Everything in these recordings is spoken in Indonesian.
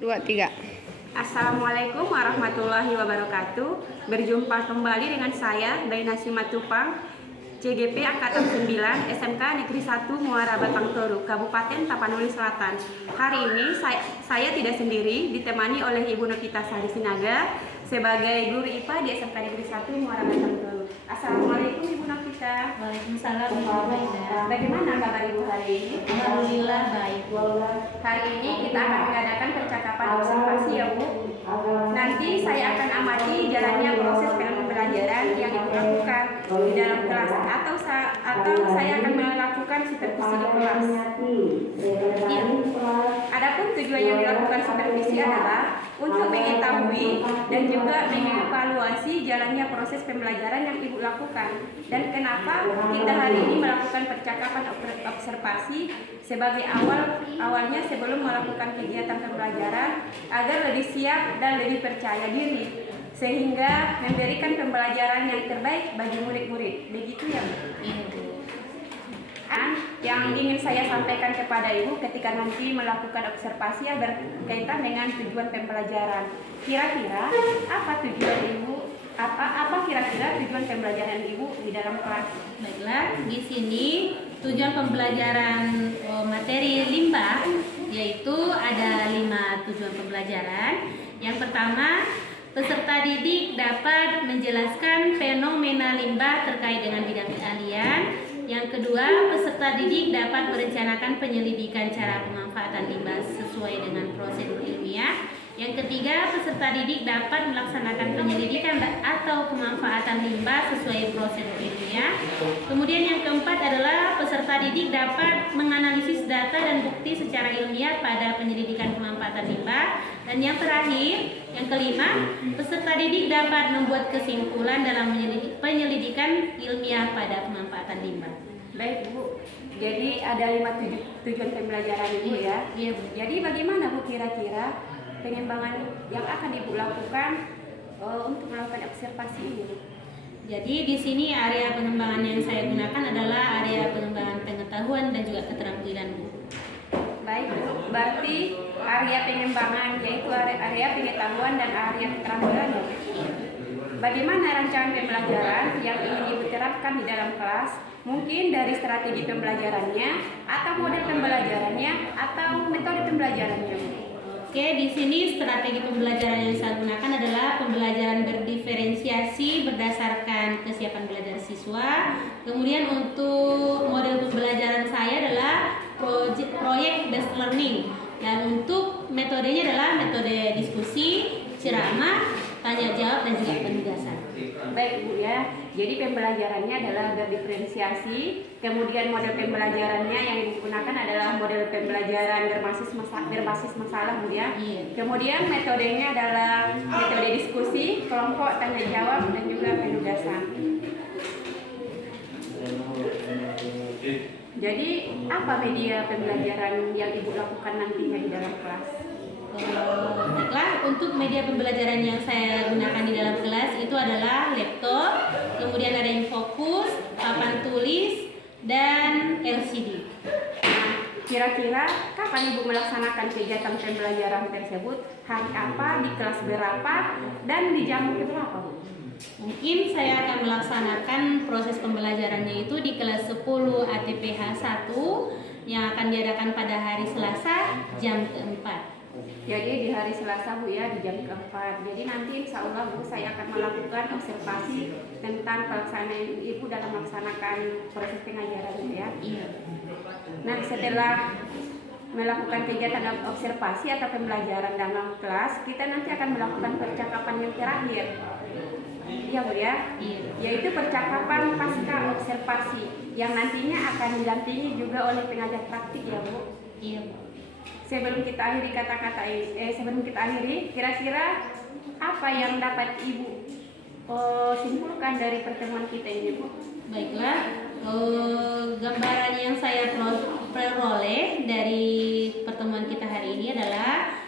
2, 3. Assalamualaikum warahmatullahi wabarakatuh. Berjumpa kembali dengan saya Daina Simatupang, CGP Angkatan 9 SMK Negeri 1 Muara Batang Toru, Kabupaten Tapanuli Selatan. Hari ini saya tidak sendiri, ditemani oleh Ibu Novita Sari Sinaga sebagai guru IPA di SMK Negeri 1 Muara Batang Toru. Assalamualaikum Ibu Novita. Waalaikumsalam Ibu. Bagaimana kabar Ibu hari ini? Alhamdulillah baik. Hari ini kita akan mengadakan percakapan observasi ya Bu. Nanti saya akan amati jalannya proses pembelajaran yang Ibu lakukan di dalam kelas atau saya akan melakukan supervisi di kelas. Ya. Adapun tujuan yang dilakukan supervisi adalah untuk mengetahui dan juga mengevaluasi jalannya proses pembelajaran yang Ibu lakukan dan kenapa kita hari ini melakukan percakapan observasi sebagai awalnya sebelum melakukan kegiatan pembelajaran agar lebih siap dan lebih percaya diri sehingga memberikan pembelajaran yang terbaik bagi murid-murid. Begitu ya Bu? Iya Bu. Yang ingin saya sampaikan kepada Ibu ketika nanti melakukan observasi berkaitan dengan tujuan pembelajaran. Kira-kira apa tujuan Ibu? Apa kira-kira tujuan pembelajaran Ibu di dalam kelas? Baiklah, di sini tujuan pembelajaran materi limbah yaitu ada 5 tujuan pembelajaran. Yang pertama, peserta didik dapat menjelaskan fenomena limbah terkait dengan bidang keahlian. Yang kedua, peserta didik dapat merencanakan penyelidikan cara pemanfaatan limbah sesuai dengan prosedur ilmiah. Yang ketiga, peserta didik dapat melaksanakan penyelidikan atau pemanfaatan limbah sesuai prosedur ilmiah. Kemudian yang keempat adalah peserta didik dapat menganalisis data dan bukti secara ilmiah pada penyelidikan pemanfaatan limbah. Dan yang terakhir, yang kelima, peserta didik dapat membuat kesimpulan dalam penyelidikan ilmiah pada pemanfaatan limbah. Baik Bu, jadi ada 5 tujuan pembelajaran Ibu ya. Iya Bu. Jadi bagaimana Bu kira-kira pengembangan yang akan Ibu lakukan untuk melakukan observasi ini? Jadi di sini area pengembangan yang saya gunakan adalah area pengembangan pengetahuan dan juga keterampilan Bu. Baik Bu, berarti area pengembangan yaitu area pengetahuan dan area keterampilan ya. Bagaimana rancangan pembelajaran yang ingin Ibu terapkan di dalam kelas? Mungkin dari strategi pembelajarannya, atau model pembelajarannya, atau metode pembelajarannya. Oke, di sini strategi pembelajaran yang saya gunakan adalah pembelajaran berdiferensiasi berdasarkan kesiapan belajar siswa. Kemudian untuk model pembelajaran saya adalah proyek based learning. Dan untuk metodenya adalah metode diskusi, ceramah, tanya jawab dan juga penugasan. Baik Bu ya, jadi pembelajarannya adalah berdiferensiasi. Kemudian model pembelajarannya yang digunakan adalah model pembelajaran berbasis masalah Bu ya. Iya. Kemudian metodenya adalah metode diskusi, kelompok, tanya jawab dan juga penugasan. Jadi apa media pembelajaran yang Ibu lakukan nantinya di dalam kelas? Baiklah, untuk media pembelajaran yang saya gunakan di dalam kelas itu adalah laptop, kemudian ada Infokus, papan tulis, dan LCD. Nah, kira-kira kapan Ibu melaksanakan kegiatan pembelajaran tersebut? Hari apa, di kelas berapa, dan di jam berapa Bu? Mungkin saya akan melaksanakan proses pembelajarannya itu di kelas 10 ATPH 1 yang akan diadakan pada hari Selasa jam keempat. Jadi di hari Selasa Bu ya, di jam keempat. Jadi nanti insya Allah Bu saya akan melakukan observasi tentang pelaksanaan Ibu dalam melaksanakan proses pengajaran Bu ya. Iya. Nah setelah melakukan kegiatan observasi atau pembelajaran dalam kelas, kita nanti akan melakukan percakapan yang terakhir. Iya Bu ya. Iya. Yaitu percakapan pasca observasi yang nantinya akan didampingi juga oleh pengajar praktik ya Bu. Iya. Sebelum kita akhiri, kira-kira apa yang dapat Ibu simpulkan dari pertemuan kita ini Bu? Baiklah, gambaran yang saya peroleh dari pertemuan kita hari ini adalah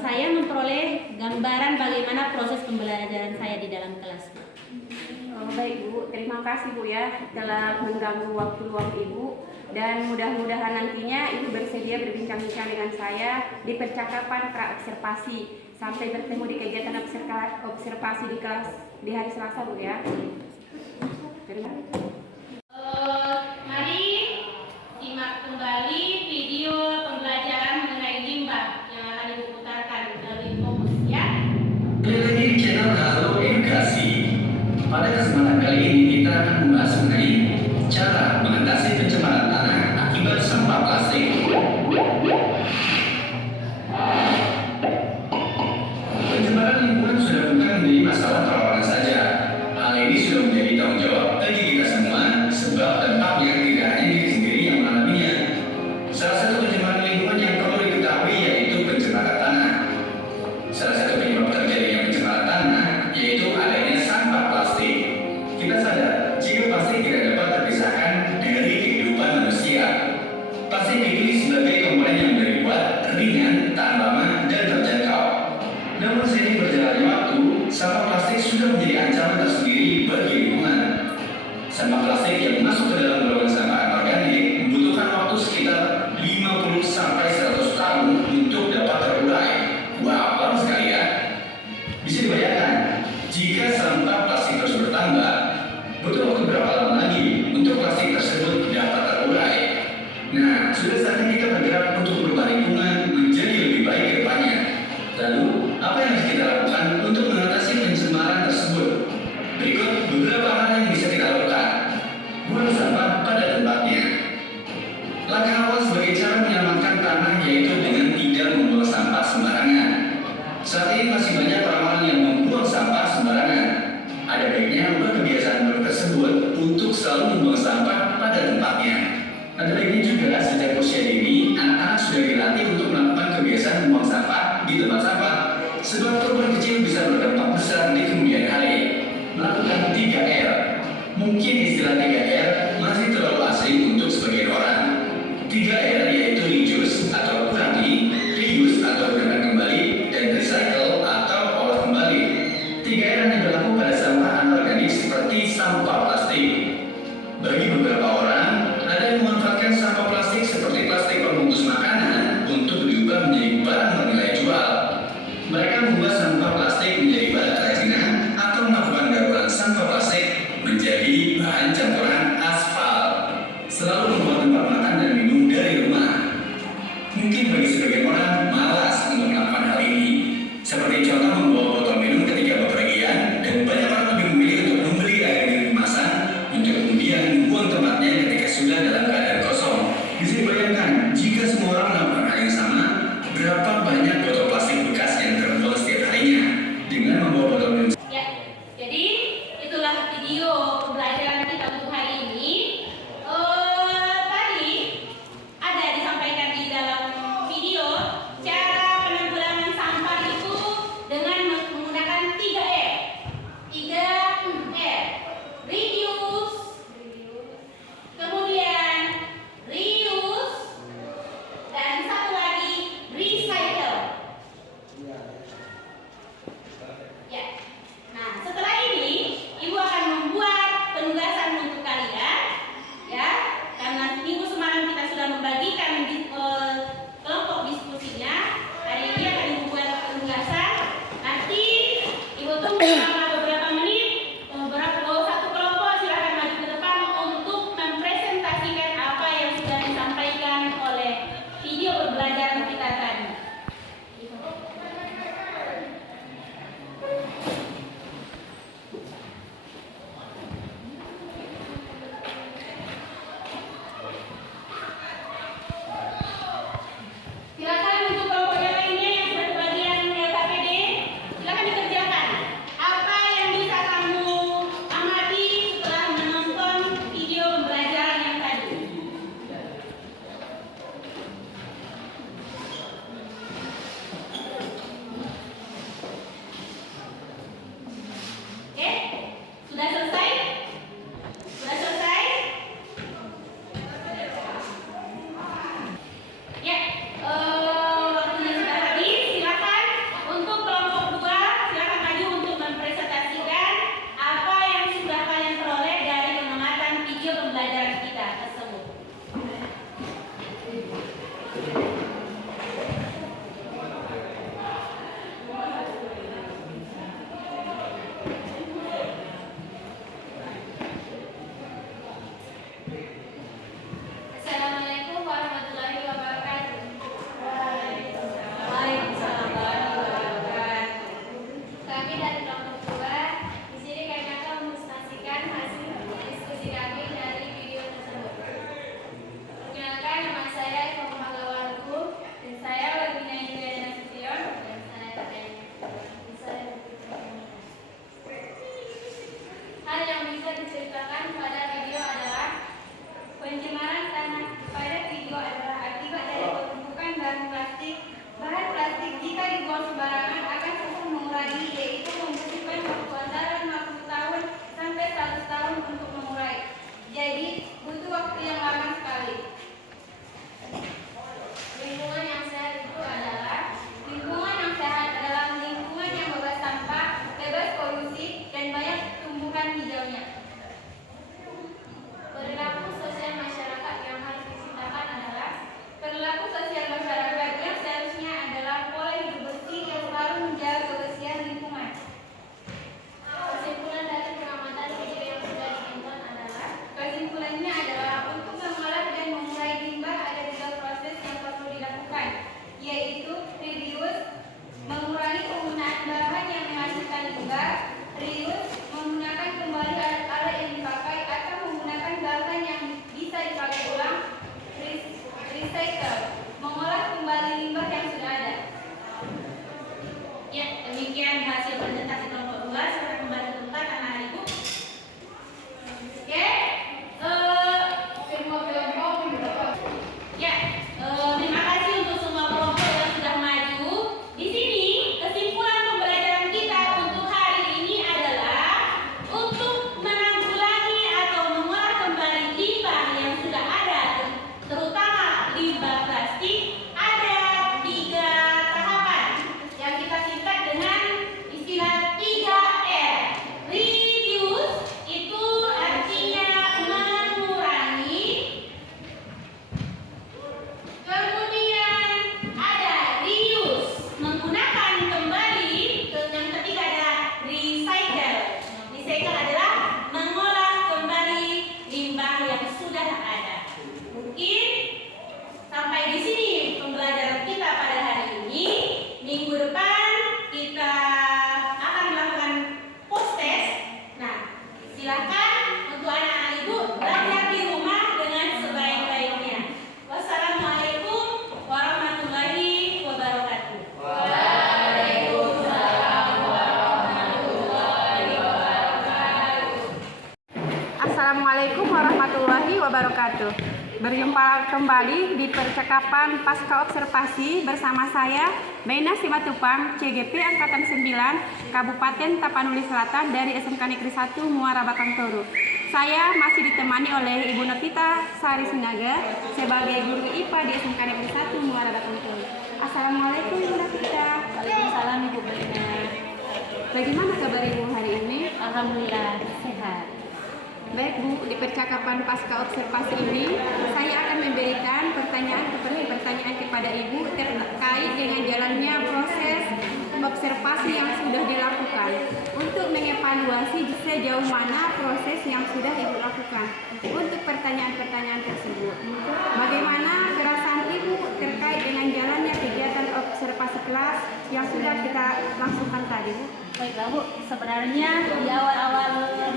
saya memperoleh gambaran bagaimana proses pembelajaran saya di dalam kelas. Baik Bu, terima kasih Bu ya telah mengganggu waktu luang Ibu, dan mudah-mudahan nantinya Ibu bersedia berbincang-bincang dengan saya di percakapan praobservasi. Sampai bertemu di kegiatan observasi di kelas di hari Selasa Bu ya. Terima kasih. Mari simak kembali video pembelajaran mengenai limbah yang akan Ibu putarkan melalui fokus ya. Kembali lagi di channel Halo Edukasi. Pada kesempatan kali ini kita akan membahas mengenai cara mengatasi pencemaran tanah akibat sampah plastik. Pencemaran lingkungan sudah bukan menjadi masalah orang saja. Hal ini sudah menjadi tanggung jawab bagi kita semua, sebab dampaknya tidak hanya diri sendiri yang mengalaminya. Salah satu pencemaran lingkungan yang perlu diketahui yaitu pencemaran tanah. Salah satu penyebab terjadinya pencemaran tanah yaitu adanya sampah plastik. Kita sadar jika plastik tidak dapat terpisahkan dari kehidupan manusia. Plastik dipilih sebagai komponen yang berdibuat, ringan, tahan lama, dan terjangkau. Namun seiring berjalannya waktu, sampah plastik sudah menjadi ancaman tersendiri bagi lingkungan. Sampah plastik yang masuk ke dalam golongan sampah anorganik membutuhkan waktu sekitar 50 sampai 100 tahun untuk dapat terurai. Wow, lama sekali ya. Bisa dibayangkan, jika sampah plastik terus bertambah, butuh waktu berapa lama lagi untuk plastik tersebut dapat terurai? Nah, sudah saatnya kita bergerak untuk merubah lingkungan menjadi lebih baik ke depannya. Lalu, apa yang harus kita lakukan untuk mengatasi pencemaran tersebut? Berikut beberapa hal yang bisa kita lakukan. Buang sampah pada tempatnya. Langkah awal sebagai cara menyelamatkan tanah yaitu dengan tidak membuang sampah sembarangan. Saat ini masih banyak orang-orang yang membuang sampah sembarangan. Ada baiknya ubah kebiasaan buruk tersebut untuk selalu membuang sampah pada tempatnya. Ada baiknya juga sejak usia dini, anak-anak sudah dilatih untuk melakukan kebiasaan membuang sampah di tempat sampah, sebab perubahan kecil bisa berdampak besar di kemudian hari. Melakukan 3R. Mungkin istilah 3R masih terlalu asing untuk sebagian orang. 3R yaitu reduce atau kurangi, reuse atau gunakan kembali, dan recycle atau olah kembali. 3R hanya berlaku pada sampah anorganik seperti sampah plastik. Bagi beberapa orang, ada yang memanfaatkan sampah plastik seperti plastik pembungkus makanan untuk diubah menjadi barang bernilai jual. Mereka mengubah sampah plastik menjadi bahan kerajinan atau melakukan gabungan sampah plastik menjadi bahan campuran aspal. Selalu membuat tempat makan dan minum dari rumah. Mungkin bagi sebagian orang malas untuk melakukan hal ini. Seperti contoh membawa botol minum ketika bepergian, dan banyak orang lebih memilih untuk membeli air minum kemasan untuk kemudian membuang tempatnya ketika sudah dalam keadaan kosong. Bisa dibayangkan jika semua orang melakukan hal yang sama, berapa banyak botol plastik bekas yang terbuang setiap harinya. Dengan membawa botol minum. Ya, jadi itulah video pembelajaran kita untuk hari ini. Tadi ada disampaikan di dalam video cara penanggulangan sampah itu dengan menggunakan wabarakatuh. Berjumpa kembali di percakapan pasca observasi bersama saya Baina Simatupang, CGP Angkatan 9, Kabupaten Tapanuli Selatan dari SMK Negeri 1 Muara Batang Toru. Saya masih ditemani oleh Ibu Novita Sari Sinaga sebagai guru IPA di SMK Negeri 1 Muara Batang Toru. Assalamualaikum Ibu Novita. Waalaikumsalam Ibu Baina. Bagaimana kabar Ibu hari ini? Alhamdulillah sehat. Baik Bu, di percakapan pasca observasi ini saya akan memberikan pertanyaan kepada Ibu terkait dengan jalannya proses observasi yang sudah dilakukan untuk mengevaluasi sejauh mana proses yang sudah Ibu lakukan. Untuk pertanyaan-pertanyaan tersebut, bagaimana perasaan Ibu terkait dengan jalannya kegiatan observasi kelas yang sudah kita langsungkan tadi Bu? Baiklah Bu, sebenarnya di awal-awal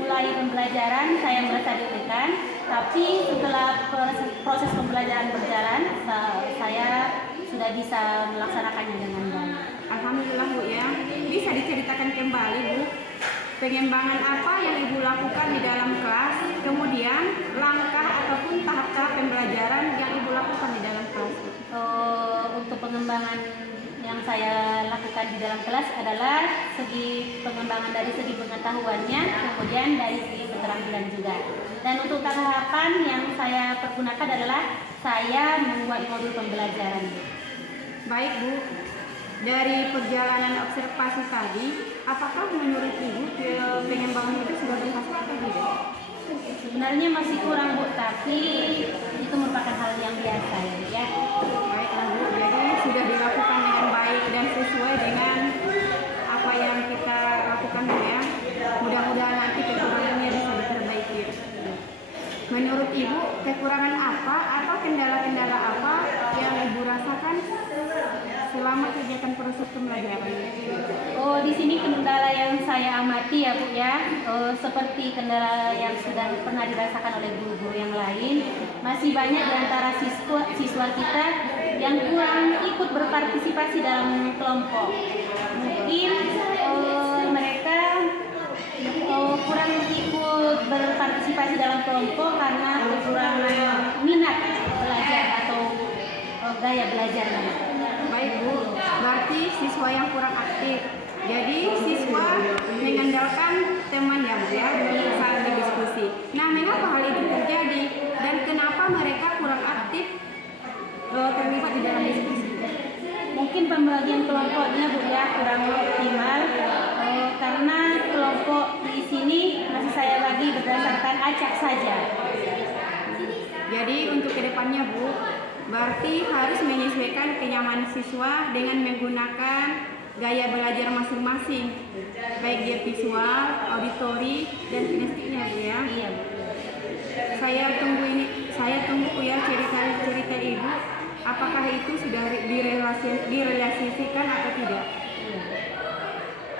mulai pembelajaran saya merasa deg-degan, tapi setelah proses pembelajaran berjalan, saya sudah bisa melaksanakannya dengan baik. Alhamdulillah Bu ya. Bisa diceritakan kembali Bu, pengembangan apa yang Ibu lakukan di dalam kelas, kemudian langkah ataupun tahap-tahap pembelajaran yang Ibu lakukan di dalam kelas? Untuk pengembangan yang saya lakukan di dalam kelas adalah segi pengembangan dari segi pengetahuannya, kemudian dari segi keterampilan juga. Dan untuk tahapan yang saya pergunakan adalah saya membuat modul pembelajaran. Baik Bu, dari perjalanan observasi tadi, apakah menurut Ibu pengembangan itu sudah berhasil atau tidak? Sebenarnya masih kurang Bu, tapi itu merupakan hal yang biasa ya. Baiklah Bu, jadi sudah dilakukan dengan baik dan sesuai dengan apa yang kita lakukan Bu ya. Mudah-mudahan nanti kekurangannya bisa diperbaiki. Menurut Ibu, kekurangan apa atau kendala-kendala apa yang Ibu rasakan selama kegiatan proses pembelajaran? Di sini kendala yang saya amati ya Bu ya, seperti kendala yang sudah pernah dirasakan oleh guru-guru yang lain, masih banyak di antara siswa kita yang kurang ikut berpartisipasi dalam kelompok. Mungkin mereka kurang ikut berpartisipasi dalam kelompok karena kekurangan minat belajar atau gaya belajarnya. Baik Bu, berarti siswa yang kurang aktif. Jadi siswa mengandalkan teman ya Bu ya saat berdiskusi. Nah, mengapa hal itu terjadi dan kenapa mereka kurang aktif terlibat di dalam diskusi? Mungkin pembagian kelompoknya Bu ya kurang optimal karena kelompok di sini masih saya bagi berdasarkan acak saja. Jadi untuk kedepannya Bu, berarti harus menyesuaikan kenyamanan siswa dengan menggunakan gaya belajar masing-masing, baik dia visual, auditori, dan kinestiknya Bu ya. Iya Bu. Saya tunggu Bu ya cerita Ibu. Apakah itu sudah direalisasikan atau tidak? Iya.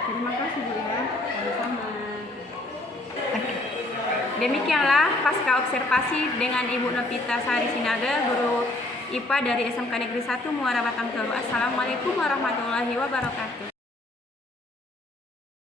Terima kasih Bu ya. Sama-sama. Demikianlah pasca observasi dengan Ibu Novita Sari Sinaga, guru IPA dari SMK Negeri 1 Muara Batang Toru. Assalamualaikum warahmatullahi wabarakatuh.